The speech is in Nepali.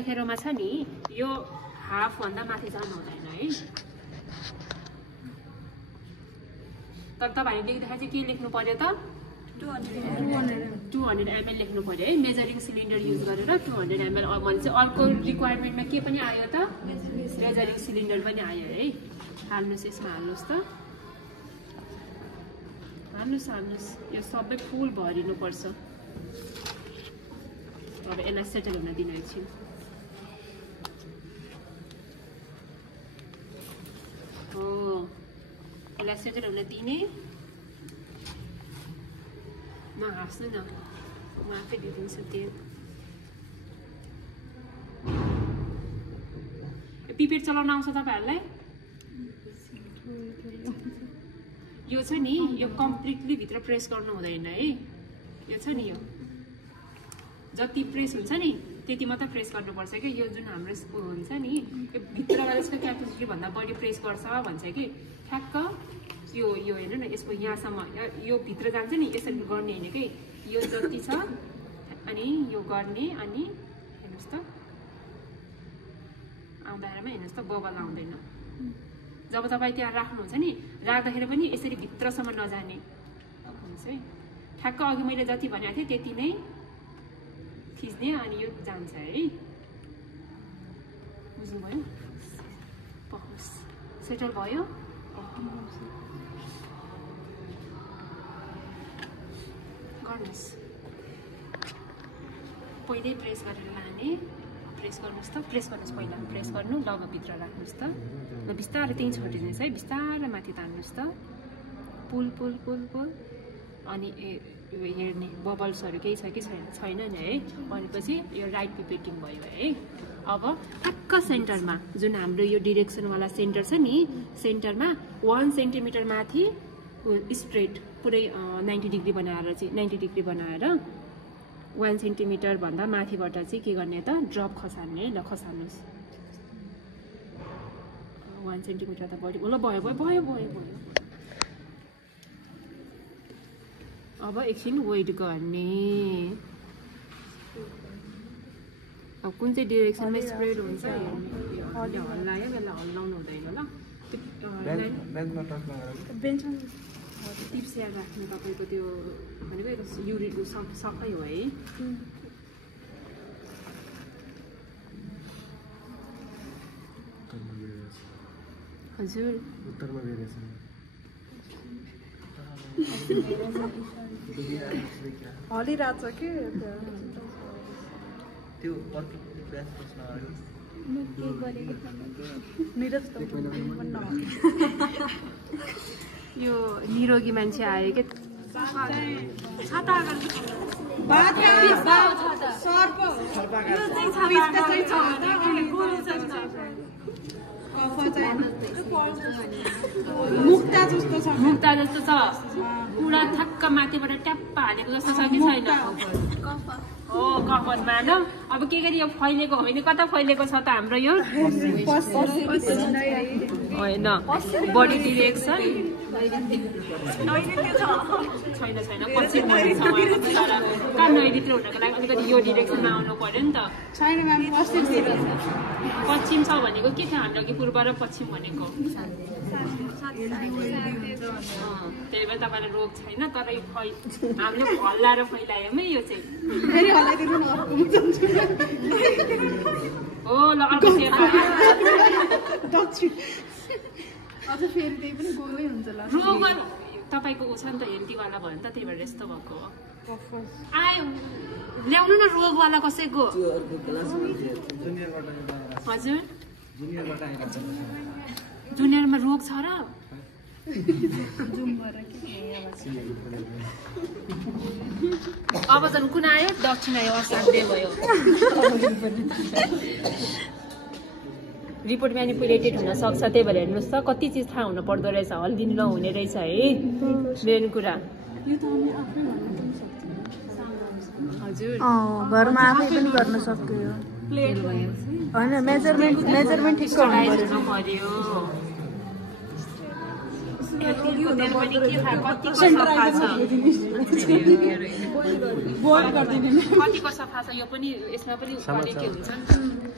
हेर्दाखेरिमा छ नि यो हाफ भन्दा माथि जानु हुँदैन है। तर तपाईहरुले लेख्दाखेरि चाहिँ के लेख्नु पर्यो त 200 ml लेख्नु पर्यो है। मेजरिङ सिलिन्डर युज गरेर 200 ml भने चाहिँ अर्को रिक्वायरमेन्टमा के पनि आयो त मेजरिङ सिलिन्डर पनि आयो है। हाल्नुस् यसमा हाल्नुस् त हाल्नुस् यो सबै फुल भरिनु पर्छ। अब यसलाई सेटल हुन दिनु एकछिन। हो यसलाई सेटल हुन दिने। नहाँस्नु न म आफै दिइदिन्छु त्यो। पिपेट चलाउन आउँछ तपाईहरुलाई? यो छ नि यो कम्प्लिटली भित्र प्रेस गर्नु हुँदैन है। यो छ नि यो जति प्रेस हुन्छ नि त्यति मात्र प्रेस गर्नुपर्छ कि। यो जुन हाम्रो हुन्छ नि यो भित्रबाट यसको क्यापेसिटी भन्दा बढी प्रेस गर्छ भन्छ कि। ठ्याक्क यो हेर्नु न यसको यहाँसम्म यो भित्र जान्छ नि यसरी गर्ने हैन कि। यो जति छ अनि यो गर्ने अनि हेर्नुस् त आउँदाखेरिमा हेर्नुस् त बबल आउँदैन। जब तपाईँ त्यहाँ राख्नुहुन्छ नि राख्दाखेरि पनि यसरी भित्रसम्म नजाने हुन्छ है। ठ्याक्क अघि मैले जति भनेको थिएँ त्यति नै खिच्ने अनि यो जान्छ है। बुझ्नुभयो? पक्नुहोस् सेटल भयो। गर्नुहोस् पहिल्यै प्रेस गरेर लाने। प्रेस गर्नुहोस् त प्रेस गर्नुहोस् पहिला प्रेस गर्नु लग भित्र राख्नुहोस् त। ल बिस्तारै त्यहीँ छोडिदिनुहोस् है। बिस्तारै माथि तान्नुहोस् त। पुल पुल पुल पुल अनि हेर्ने बबल्सहरू केही छ कि छैन नि है। भनेपछि यो राइट पिपेटिङ भयो है। अब ठ्याक्क सेन्टरमा जुन हाम्रो यो डिरेक्सनवाला सेन्टर छ नि सेन्टरमा 1 सेन्टिमिटर माथि स्ट्रेट पुरै 90 डिग्री बनाएर चाहिँ 90 डिग्री बनाएर 1 सेन्टिमिटर भन्दा माथिबाट चाहिँ के गर्ने त ड्रप खसाल्ने। ल खसाल्नुहोस् 1 सेन्टिमिटर त बढी ल भयो भयो भयो भयो भयो। अब एकछिन वेट गर्ने। अब कुन चाहिँ डिरेक्सनमा स्प्रेड हुन्छ हल्लायो बेला हल्लाउनु हुँदैन। ल टिप्स याद राख्नु तपाईँको त्यो भनेको युरिनको सफाइ हो है। हजुर उत्तरमा गइरहेछ हलिरहेछ कि त्यो अर्को प्रयास प्रश्न यो निरोगी मान्छे आयो के छाता मुक्ता जस्तो छ पुरा ठक्क माथिबाट ट्याप्प हालेको जस्तो छ कि छैन? हो कफन मानव। अब के गरी यो फैलेको होइन कता फैलेको छ त हाम्रो यो होइन बडी डिरेक्सन छैन पश्चिम कहाँ नैऋत्य हुनको लागि अलिकति यो डिरेक्सनमा आउनु पर्यो नि त। पश्चिम छ भनेको के थियो हाम्रो कि पूर्व र पश्चिम भनेको त्यही भएर तपाईँलाई रोग छैन। तर यो हामीले हल्लाएर फैलायौँ है यो चाहिँ। हो ल अर्को रोग तपाईँको ऊ छ नि त हेल्दीवाला भयो नि त त्यही भएर यस्तो भएको हो। आयो ल्याउनु न रोगवाला कसैको। हजुर जुनियरमा रोग छ र? अब झन् कुन आयो दक्षिण आयो असाध्य भयो। रिपोर्ट म्यानिपुलेटेड हुन सक्छ त्यही भएर हेर्नुहोस् त कति चिज थाहा हुनु पर्दो रहेछ। हल्दिनु नहुने रहेछ है मेन कुरा। हजुर घरमा आफै पनि गर्न सक्यो होइन। मेजरमेन्ट ठिक गर्नु पर्यो। कतिको सफा छ यो पनि यसमा पनि के हुन्छ नि